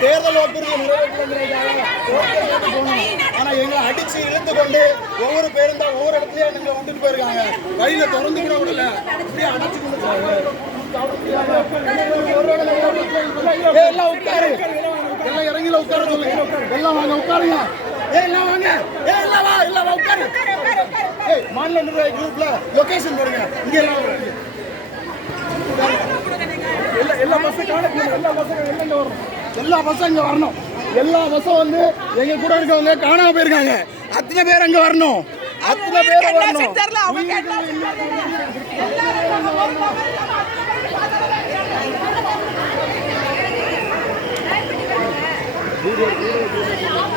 தேர்தல் வாக்குறுதியை நிறைவேற்றலாம். ஆனா எங்களை அடிச்சு இழுத்து கொண்டு ஒவ்வொரு பேருந்தா ஒவ்வொரு இடத்துலயும் எங்களை வந்துட்டு போயிருக்காங்க. வழியில திறந்து கூட விடல, அப்படியே அடைச்சு கொண்டு எல்லாம் உட்காரு, எல்லாம் இறங்கில உட்கார சொல்லுங்க. எல்லாம் வாங்க உட்காருங்க. எல்லாம் வாங்க, எல்லாம் வா, எல்லாம் வா உட்காரு. மாநில நிர்வாகி குரூப்ல லொகேஷன் போடுங்க. இங்க எல்லாம் எல்லா பஸ்ஸும் எல்லா பஸ்ஸும் இங்க வரணும். எல்லா பஸ்ஸும் வந்து எங்க கூட இருக்கவங்க காணாம போயிருக்காங்க. அத்தனை பேர் அங்க வரணும். அத்தனை பேர் வரணும்.